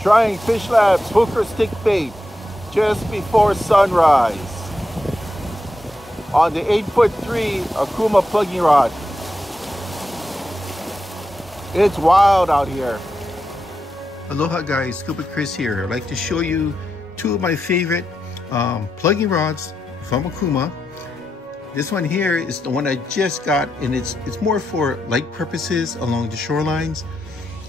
Trying Fish Labs hooker stick bait just before sunrise on the 8'3" Okuma plugging rod. It's wild out here. Aloha guys, Scuba Chris here. I'd like to show you two of my favorite plugging rods from Okuma. This one here is the one I just got, and it's more for light purposes along the shorelines.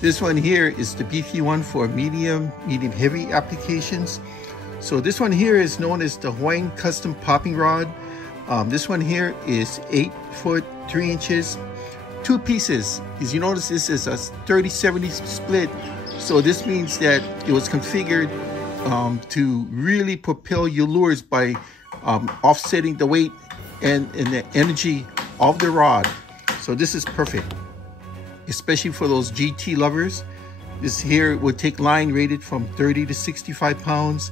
This one here is the beefy one for medium heavy applications. So this one here is known as the Hawaiian custom popping rod. This one here is 8 foot 3 inches, 2 pieces. As you notice, this is a 30-70 split. So this means that it was configured to really propel your lures by offsetting the weight and the energy of the rod. So this is perfect, especially for those GT lovers. This here would take line rated from 30 to 65 pounds,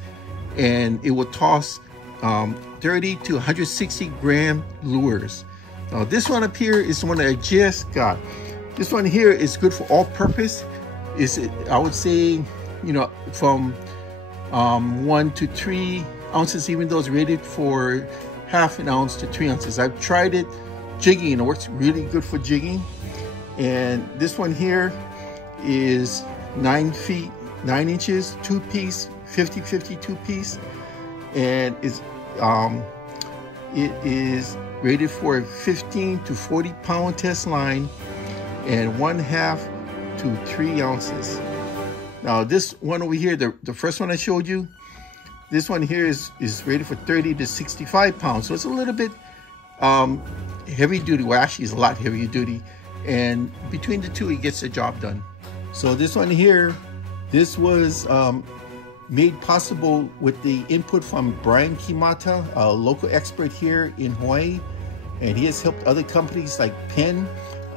and it will toss 30 to 160 gram lures. Now this one up here is the one that I just got. This one here is good for all purpose. I would say, you know, from 1 to 3 ounces, even though it's rated for ½ an ounce to 3 ounces. I've tried it jigging, and it works really good for jigging. And this one here is 9 feet 9 inches, 2-piece, 50-50 2-piece, and it is rated for a 15 to 40 pound test line and 1/2 to 3 ounces. Now this one over here, the first one I showed you, this one here is rated for 30 to 65 pounds. So it's a little bit heavy duty. Well, actually it's a lot heavier duty. And between the two, it gets the job done. So this one here, this was made possible with the input from Brian Kimata, a local expert here in Hawaii. And he has helped other companies like Penn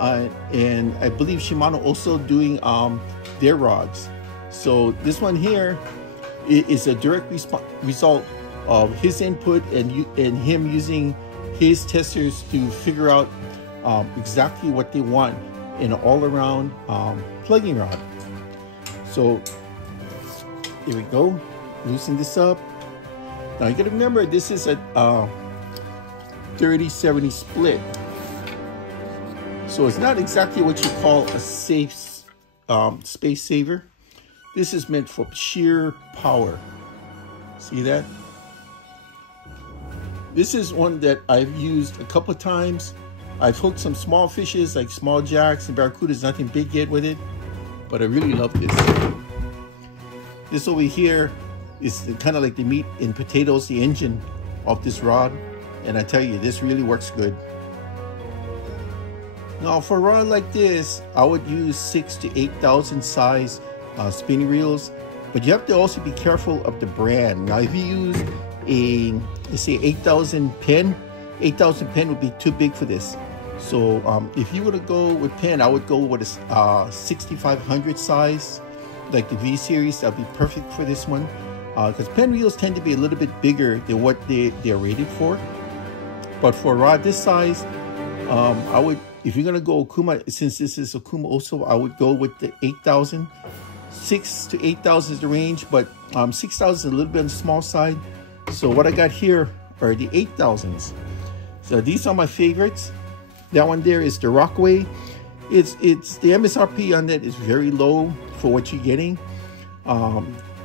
and I believe Shimano also doing their rods. So this one here is a direct result of his input and him using his testers to figure out exactly what they want in an all-around plugging rod. So here we go, loosen this up. Now you gotta remember, this is a 30-70 split. So it's not exactly what you call a safe space saver. This is meant for sheer power. See that? This is one that I've used a couple of times. I've hooked some small fishes like small jacks and barracudas, nothing big yet with it, but I really love this. This over here is kind of like the meat and potatoes, the engine of this rod. And I tell you, this really works good. Now for a rod like this, I would use 6,000 to 8,000 size spinning reels, but you have to also be careful of the brand. Now if you use a, let's say 8,000 Penn, 8,000 Penn would be too big for this. So if you were to go with Penn, I would go with a 6,500 size, like the V series. That'd be perfect for this one, because Penn reels tend to be a little bit bigger than what they're rated for. But for a rod this size, I would, if you're gonna go Okuma, since this is Okuma also, I would go with the 8,000. 6,000 to 8,000 is the range, but 6,000 is a little bit on the small side. So what I got here are the 8,000s. So these are my favorites. That one there is the Rockaway. It's the MSRP on that is very low for what you're getting.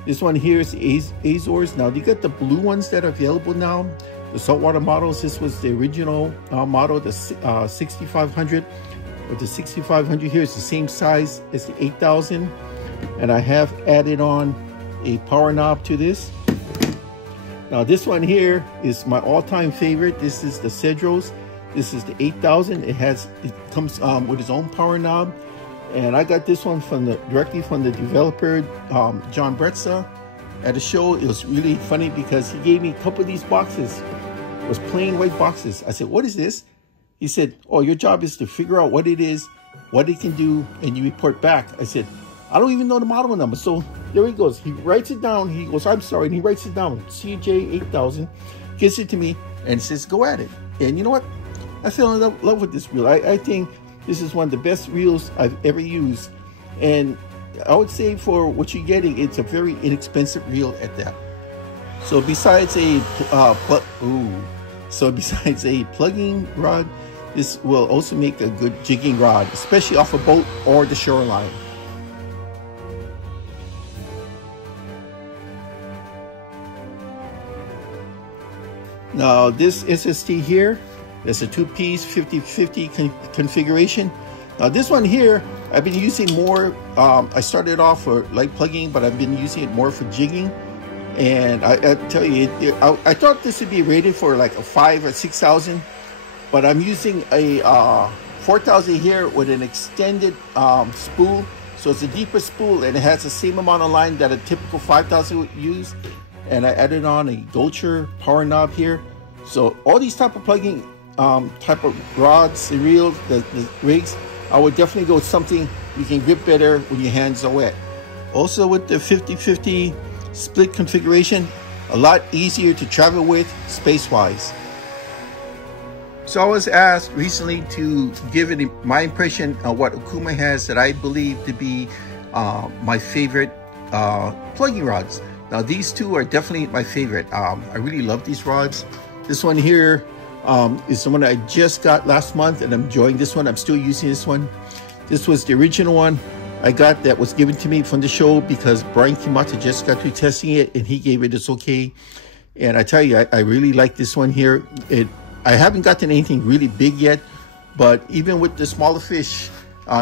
This one here is the Azores. Now you got the blue ones that are available now, the saltwater models. This was the original model, the 6,500. But the 6,500 here is the same size as the 8,000. And I have added on a power knob to this. Now this one here is my all-time favorite. This is the Cedros. This is the 8,000. It comes with its own power knob, and I got this one directly from the developer, John Bretza, at a show. It was really funny because he gave me a couple of these boxes. It was plain white boxes. I said, "What is this?" He said, "Oh, your job is to figure out what it is, what it can do, and you report back." I said, "I don't even know the model number." So there he goes. He writes it down. He goes, "I'm sorry," and he writes it down. CJ8000, gives it to me, and says, "Go at it." And you know what? I fell in love with this reel. I think this is one of the best reels I've ever used. And I would say for what you're getting, it's a very inexpensive reel at that. So besides a plugging rod, this will also make a good jigging rod, especially off a boat or the shoreline. Now this SST here, it's a 2-piece 50-50 configuration. Now this one here, I've been using more, I started off for light plugging, but I've been using it more for jigging. And I tell you, I thought this would be rated for like a 5,000 or 6,000, but I'm using a 4,000 here with an extended spool. So it's a deeper spool and it has the same amount of line that a typical 5,000 would use. And I added on a Gulcher power knob here. So all these type of plugging type of rods and reels, the rigs, I would definitely go with something you can grip better when your hands are wet. Also with the 50-50 split configuration, a lot easier to travel with space-wise. So I was asked recently to give it my impression on what Okuma has that I believe to be my favorite plugging rods. Now these two are definitely my favorite. I really love these rods. This one here is the one I just got last month and I'm enjoying this one. I'm still using this one. This was the original one I got that was given to me from the show because Brian Kimata just got through testing it and he gave it its okay. And I tell you, I really like this one here. I haven't gotten anything really big yet, but even with the smaller fish,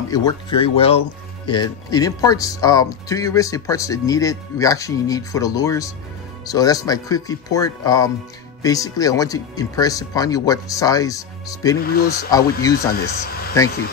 it worked very well. It imparts to your wrist, it imparts the needed reaction you need for the lures. So that's my quick report. Basically, I want to impress upon you what size spinning reels I would use on this. Thank you.